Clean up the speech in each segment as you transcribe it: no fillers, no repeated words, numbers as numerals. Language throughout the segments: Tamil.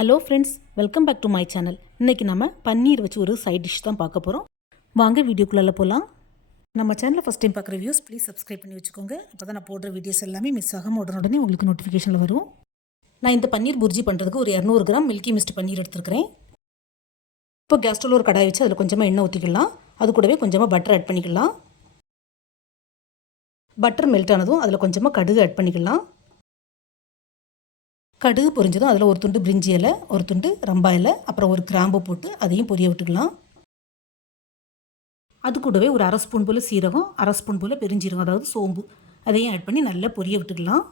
Hello friends, welcome back to my channel. இன்றைக்கி நம்ம பன்னீர் வச்சு ஒரு சைட் டிஷ் தான் பார்க்க போகிறோம். வாங்க வீடியோக்குள்ளே போகலாம். நம்ம சேனலில் ஃபஸ்ட் டைம் பார்க்குற வியூஸ் ப்ளீஸ் சப்ஸ்கிரைப் பண்ணி வச்சுக்கோங்க. அப்போ தான் நான் போடுற வீடியோஸ் எல்லாமே மிஸ் ஆகாமல் உடனே உங்களுக்கு நோட்டிஃபிகேஷனில் வரும். நான் இந்த பன்னீர் புர்ஜி பண்ணுறதுக்கு ஒரு 200 கிராம் மில்கி மிஸ்ட் பன்னீர் எடுத்துருக்கிறேன். இப்போ கேஸ் ஸ்டவ்வில் ஒரு கடாய் வச்சு அதில் கொஞ்சமாக எண்ணெய் ஊற்றிக்கலாம். அது கூடவே கொஞ்சமாக பட்டர் ஆட் பண்ணிக்கலாம். பட்டர் மெல்ட் ஆனதும் அதில் கொஞ்சமாக கடுகு ஆட் பண்ணிக்கலாம். கடுகு பொரிஞ்சதும் அதில் ஒரு துண்டு பிரிஞ்சி இலை, ஒரு துண்டு ரம்பா இலை, அப்புறம் ஒரு கிராம்பு போட்டு அதையும் பொரிய விட்டுக்கலாம். அது கூடவே ஒரு அரை ஸ்பூன் போல் சீரகம், அரை ஸ்பூன் போல் பெருஞ்சீரகம், அதாவது சோம்பு, அதையும் ஆட் பண்ணி நல்லா பொரிய விட்டுக்கலாம்.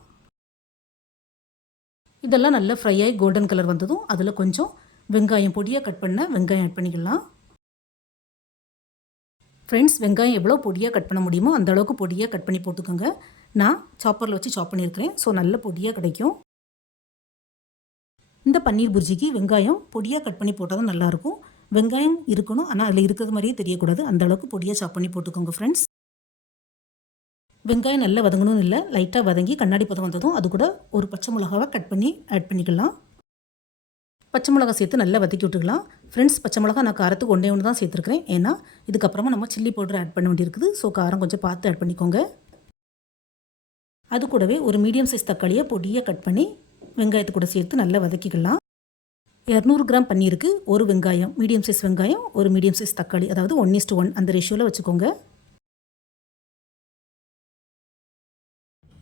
இதெல்லாம் நல்லா ஃப்ரை ஆகி கோல்டன் கலர் வந்ததும் அதில் கொஞ்சம் வெங்காயம், பொடியாக கட் பண்ண வெங்காயம் ஆட் பண்ணிக்கலாம். ஃப்ரெண்ட்ஸ், வெங்காயம் எவ்வளோ பொடியாக கட் பண்ண முடியுமோ அந்த அளவுக்கு பொடியாக கட் பண்ணி போட்டுக்கோங்க. நான் சாப்பரில் வச்சு சாப் பண்ணியிருக்கிறேன், ஸோ நல்ல பொடியாக கிடைக்கும். இந்த பன்னீர் புர்ஜிக்கு வெங்காயம் பொடியாக கட் பண்ணி போட்டால் தான் நல்லாயிருக்கும். வெங்காயம் இருக்கணும், ஆனால் அதில் இருக்கிறது மாதிரியே தெரியக்கூடாது. அந்த அளவுக்கு பொடியாக சாப் பண்ணி போட்டுக்கோங்க ஃப்ரெண்ட்ஸ். வெங்காயம் நல்லா வதங்கணும்னு இல்லை, லைட்டாக வதங்கி கண்ணாடி பதம் வந்ததும் அது கூட ஒரு பச்சை மிளகாவை கட் பண்ணி ஆட் பண்ணிக்கலாம். பச்சை மிளகா சேர்த்து நல்லா வதக்கி விட்டுக்கலாம். ஃப்ரெண்ட்ஸ், பச்சை மிளகா நான் காரத்துக்கு ஒன்று தான் சேர்த்துருக்கிறேன். ஏன்னா இதுக்கப்புறமா நம்ம சில்லி பவுடர் ஆட் பண்ண வேண்டியிருக்குது. ஸோ காரம் கொஞ்சம் பார்த்து ஆட் பண்ணிக்கோங்க. அது கூடவே ஒரு மீடியம் சைஸ் தக்காளியை பொடியாக கட் பண்ணி வெங்காயத்து கூட சேர்த்து நல்லா வதக்கிக்கலாம். 200 கிராம் பன்னீருக்கு ஒரு வெங்காயம், மீடியம் சைஸ் வெங்காயம், ஒரு மீடியம் சைஸ் தக்காளி, அதாவது 1:1 அந்த ரேஷியோவில் வச்சுக்கோங்க.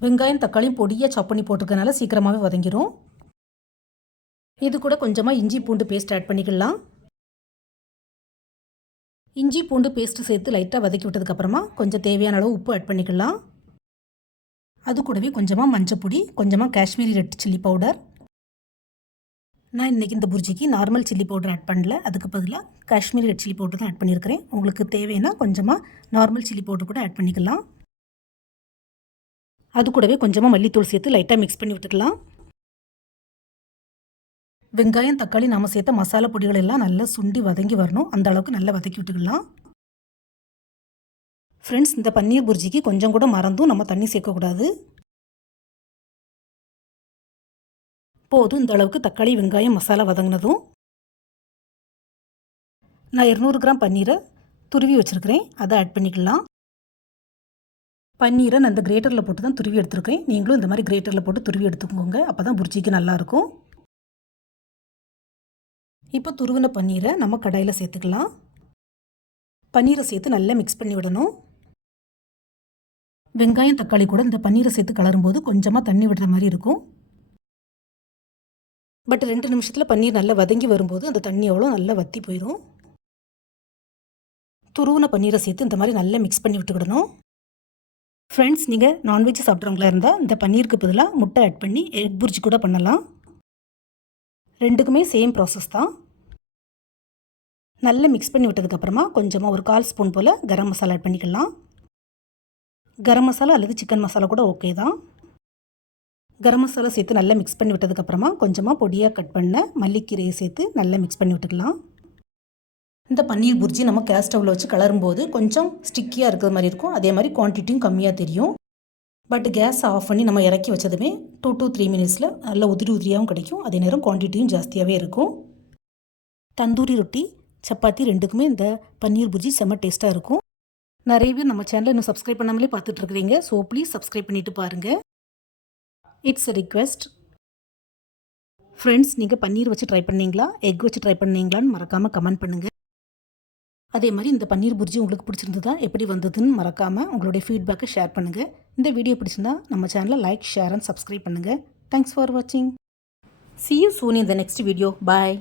வெங்காயம் தக்காளியும் பொடியாக சாப் பண்ணி போட்டுக்கனால சீக்கிரமாகவே வதங்கிடும். இது கூட கொஞ்சமாக இஞ்சி பூண்டு பேஸ்ட் ஆட் பண்ணிக்கலாம். இஞ்சி பூண்டு பேஸ்ட்டு சேர்த்து லைட்டாக வதக்கி விட்டதுக்கப்புறமா கொஞ்சம் தேவையான அளவு உப்பு ஆட் பண்ணிக்கலாம். அது கூடவே கொஞ்சமாக மஞ்சப்பொடி, கொஞ்சமாக காஷ்மீரி ரெட் சில்லி பவுடர். நான் இன்றைக்கி இந்த புர்ஜிக்கு நார்மல் சில்லி பவுடர் ஆட் பண்ணல, அதுக்கு பதிலாக காஷ்மீரி ரெட் சில்லி பவுடர் தான் ஆட் பண்ணியிருக்கிறேன். உங்களுக்கு தேவைன்னா கொஞ்சமாக நார்மல் சில்லி பவுடர் கூட ஆட் பண்ணிக்கலாம். அது கூடவே கொஞ்சமாக மல்லித்தூள் சேர்த்து லைட்டாக மிக்ஸ் பண்ணி விட்டுக்கலாம். வெங்காயம் தக்காளி நாம் சேர்த்த மசாலா பொடிகள் எல்லாம் நல்லா சுண்டி வதங்கி வரணும். அந்த அளவுக்கு நல்லா வதக்கி விட்டுக்கலாம். ஃப்ரெண்ட்ஸ், இந்த பன்னீர் புர்ஜிக்கு கொஞ்சம் கூட மறந்தும் நம்ம தண்ணி சேர்க்கக்கூடாது. போதும், இந்த அளவுக்கு தக்காளி வெங்காயம் மசாலா வதங்கினதும் நான் 200 கிராம் பன்னீரை துருவி வச்சுருக்கிறேன், அதை ஆட் பண்ணிக்கலாம். பன்னீரை நான் இந்த கிரேட்டரில் போட்டு தான் துருவி எடுத்துருக்கேன். நீங்களும் இந்த மாதிரி கிரேட்டரில் போட்டு துருவி எடுத்துக்கோங்க, அப்போ தான் புர்ஜிக்கு நல்லாயிருக்கும். இப்போ துருவின பன்னீரை நம்ம கடாயில் சேர்த்துக்கலாம். பன்னீரை சேர்த்து நல்லா மிக்ஸ் பண்ணி விடணும். வெங்காயம் தக்காளி கூட இந்த பன்னீரை சேர்த்து கலரும்போது கொஞ்சமாக தண்ணி விடுற மாதிரி இருக்கும். பட் 2 நிமிஷத்தில் பன்னீர் நல்லா வதங்கி வரும்போது அந்த தண்ணி எவ்வளோ நல்லா வற்றி போயிடும். துருவின பன்னீரை சேர்த்து இந்த மாதிரி நல்லா மிக்ஸ் பண்ணி விட்டுக்கிடணும். ஃப்ரெண்ட்ஸ், நீங்கள் நான்வெஜ் சாப்பிட்றவங்களா இருந்தால் இந்த பன்னீருக்கு பதிலாக முட்டை ஆட் பண்ணி எக் புர்ஜி கூட பண்ணலாம். ரெண்டுக்குமே சேம் ப்ராசஸ் தான். நல்லா மிக்ஸ் பண்ணி விட்டதுக்கப்புறமா கொஞ்சமாக ஒரு 1/4 ஸ்பூன் போல் கரம் மசாலா ஆட் பண்ணிக்கலாம். கரம் மசாலா அல்லது சிக்கன் மசாலா கூட ஓகே தான். கரம் மசாலா சேர்த்து நல்லா மிக்ஸ் பண்ணி விட்டதுக்கப்புறமா கொஞ்சமாக பொடியாக கட் பண்ண மல்லிக்கீரையை சேர்த்து நல்லா மிக்ஸ் பண்ணி விட்டுக்கலாம். இந்த பன்னீர் புர்ஜி நம்ம கேஸ் ஸ்டவ்வில் வச்சு கலரும்போது கொஞ்சம் ஸ்டிக்கியாக இருக்கிற மாதிரி இருக்கும். அதே மாதிரி குவான்டிட்டியும் கம்மியாக தெரியும். பட் கேஸ் ஆஃப் பண்ணி நம்ம இறக்கி வச்சதுமே 2 to 3 மினிட்ஸில் நல்லா உதிரி உதிரியாகவும் கிடைக்கும். அதே நேரம் குவான்டிட்டியும் ஜாஸ்தியாகவே இருக்கும். தந்தூரி ரொட்டி, சப்பாத்தி ரெண்டுக்குமே இந்த பன்னீர் புர்ஜி செம்ம டேஸ்ட்டாக இருக்கும். நிறைய பேர் நம்ம சேனலை இன்னும் சப்ஸ்கிரைப் பண்ணாமலே பார்த்துட்ருக்குறீங்க. ஸோ ப்ளீஸ் சப்ஸ்கிரைப் பண்ணிவிட்டு பாருங்கள். It's a request. ஃப்ரெண்ட்ஸ், நீங்கள் பன்னீர் வச்சு ட்ரை பண்ணீங்களா, எக் வச்சு ட்ரை பண்ணீங்களான்னு மறக்காமல் கமெண்ட் பண்ணுங்கள். அதே மாதிரி இந்த பன்னீர் புர்ஜி உங்களுக்கு பிடிச்சிருந்ததா, எப்படி வந்ததுன்னு மறக்காமல் உங்களுடைய ஃபீட்பேக்கை ஷேர் பண்ணுங்கள். இந்த வீடியோ பிடிச்சிருந்தா நம்ம சேனலை லைக், ஷேர் அண்ட் சப்ஸ்கிரைப் பண்ணுங்கள். தேங்க்ஸ் ஃபார் வாட்சிங். See you soon in the next video. Bye.